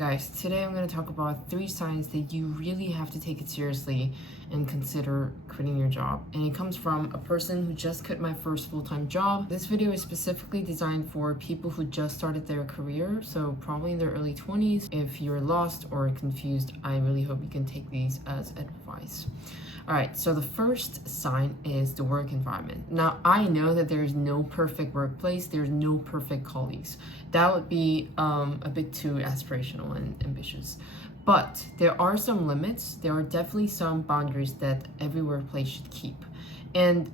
Guys, today I'm going to talk about 3 signs that you really have to take it seriously and consider quitting your job. And it comes from a person who just quit my first full-time job. This video is specifically designed for people who just started their career, so probably in their early 20s. If you're lost or confused, I really hope you can take these as advice. Alright, so the first sign is the work environment. Now, I know that there's no perfect workplace, there's no perfect colleagues. That would be a bit too aspirational and ambitious. But there are some limits, there are definitely some boundaries that every workplace should keep. And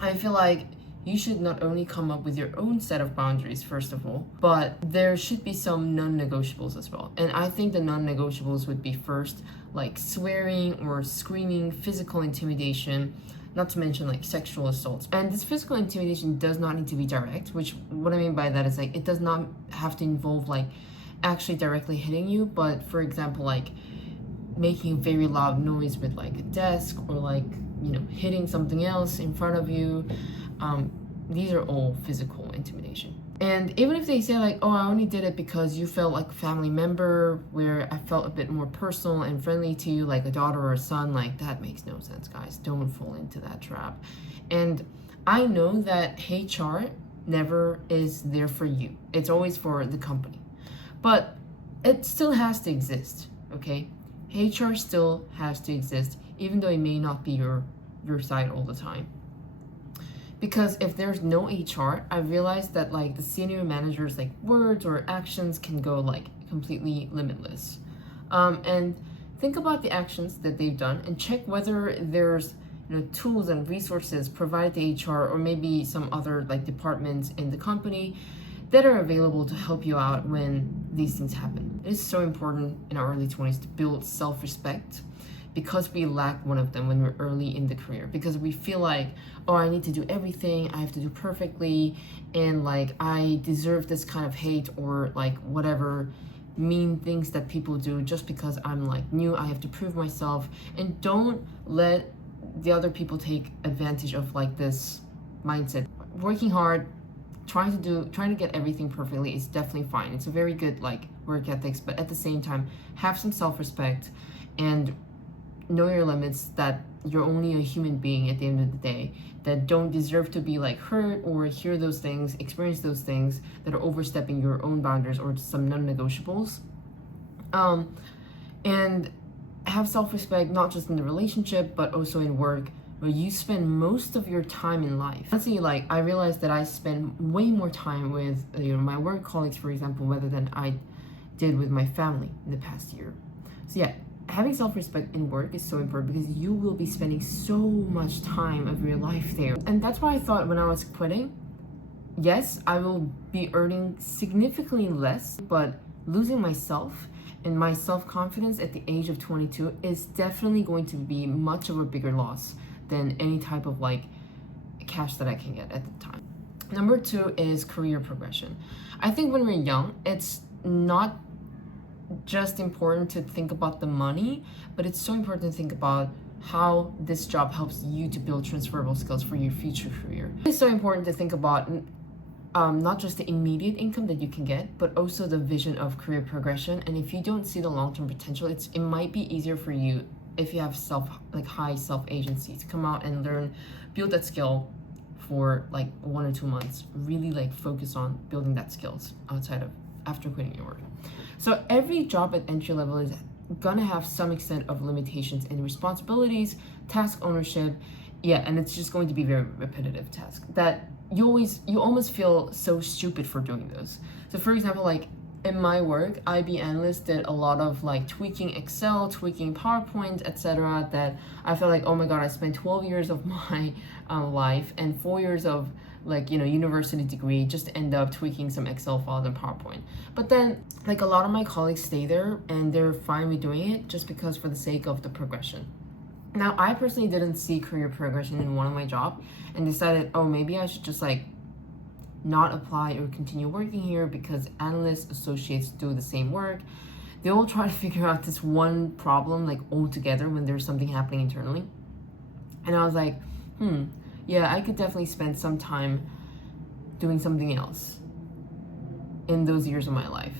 I feel like you should not only come up with your own set of boundaries, first of all, but there should be some non-negotiables as well. And I think the non-negotiables would be first, like swearing or screaming, physical intimidation, not to mention like sexual assaults. And this physical intimidation does not need to be direct, which what I mean by that is like it does not have to involve like actually directly hitting you, but for example, like making a very loud noise with like a desk or like, you know, hitting something else in front of you. These are all physical intimidation. And even if they say like, oh, I only did it because you felt like a family member, where I felt a bit more personal and friendly to you, like a daughter or a son, like that makes no sense, guys. Don't fall into that trap. And I know that HR never is there for you. It's always for the company. But it still has to exist, okay? HR still has to exist, even though it may not be your side all the time. Because if there's no HR, I realized that like the senior managers' like words or actions can go like completely limitless. And think about the actions that they've done and check whether there's tools and resources provided to HR or maybe some other like departments in the company that are available to help you out when these things happen. It is so important in our early 20s to build self-respect, because we lack one of them when we're early in the career, because we feel like, oh, I need to do everything, I have to do perfectly, and like I deserve this kind of hate or like whatever mean things that people do just because I'm like new, I have to prove myself. And don't let the other people take advantage of like this mindset. Working hard, trying to get everything perfectly is definitely fine. It's a very good like work ethics, but at the same time, have some self-respect and know your limits, that you're only a human being at the end of the day, that don't deserve to be like hurt or hear those things, experience those things that are overstepping your own boundaries or some non-negotiables. And have self-respect, not just in the relationship, but also in work, where you spend most of your time in life. Honestly, like I realized that I spend way more time with my work colleagues, for example, rather than I did with my family in the past year. So yeah, having self-respect in work is so important because you will be spending so much time of your life there. And that's why I thought when I was quitting, yes, I will be earning significantly less, but losing myself and my self-confidence at the age of 22 is definitely going to be much of a bigger loss than any type of like cash that I can get at the time. Number 2 is career progression. I think when we're young, it's not just important to think about the money, but it's so important to think about how this job helps you to build transferable skills for your future career. It's so important to think about not just the immediate income that you can get, but also the vision of career progression. And if you don't see the long-term potential, it might be easier for you if you have high self-agency to come out and learn, build that skill for like 1 or 2 months, really like focus on building that skills after quitting your work. So every job at entry level is gonna have some extent of limitations and responsibilities, task ownership, and it's just going to be very repetitive tasks that you almost feel so stupid for doing those. So for example, like in my work, IB analyst did a lot of like tweaking Excel, tweaking PowerPoint, etc. that I felt like, oh my god, I spent 12 years of my life and 4 years of university degree just to end up tweaking some Excel files and PowerPoint. But then like a lot of my colleagues stay there and they're fine with doing it just because for the sake of the progression. Now, I personally didn't see career progression in one of my jobs and decided, oh, maybe I should just like not apply or continue working here because analysts, associates do the same work. They all try to figure out this one problem like all together when there's something happening internally. And I was like, yeah, I could definitely spend some time doing something else in those years of my life.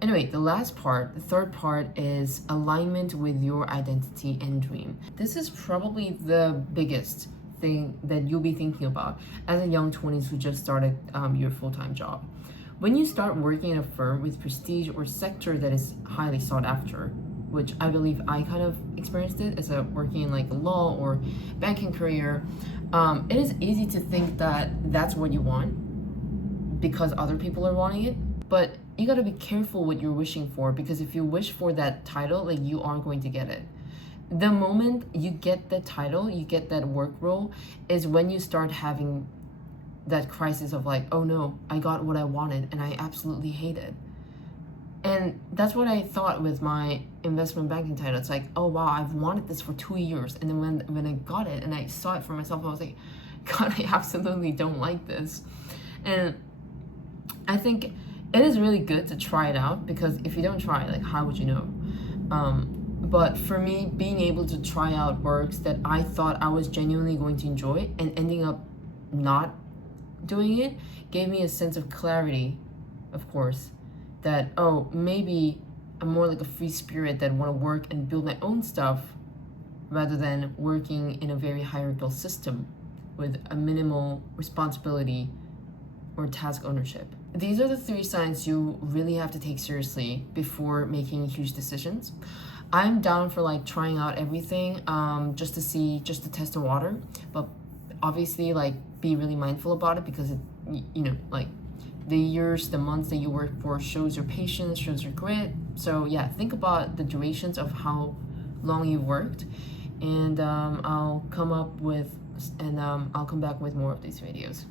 Anyway, the third part is alignment with your identity and dream. This is probably the biggest thing that you'll be thinking about as a young 20s who just started your full-time job. When you start working in a firm with prestige or sector that is highly sought after, which I believe I kind of experienced it as a working in like a law or banking career, it is easy to think that that's what you want because other people are wanting it. But you gotta be careful what you're wishing for, because if you wish for that title, like, you aren't going to get it. The moment you get the title, you get that work role, is when you start having that crisis of like, oh no, I got what I wanted and I absolutely hate it. And that's what I thought with my investment banking title. It's like, oh wow, I've wanted this for 2 years. And then when I got it and I saw it for myself, I was like, God, I absolutely don't like this. And I think it is really good to try it out, because if you don't try, like, how would you know? But for me, being able to try out works that I thought I was genuinely going to enjoy and ending up not doing it gave me a sense of clarity, of course, that, oh, maybe I'm more like a free spirit that want to work and build my own stuff rather than working in a very hierarchical system with a minimal responsibility or task ownership. These are the 3 signs you really have to take seriously before making huge decisions. I'm down for like trying out everything just to test the water, but obviously like be really mindful about it, because it, you know, like the years, the months that you work for shows your patience, shows your grit. So yeah, think about the durations of how long you've worked, and I'll come back with more of these videos.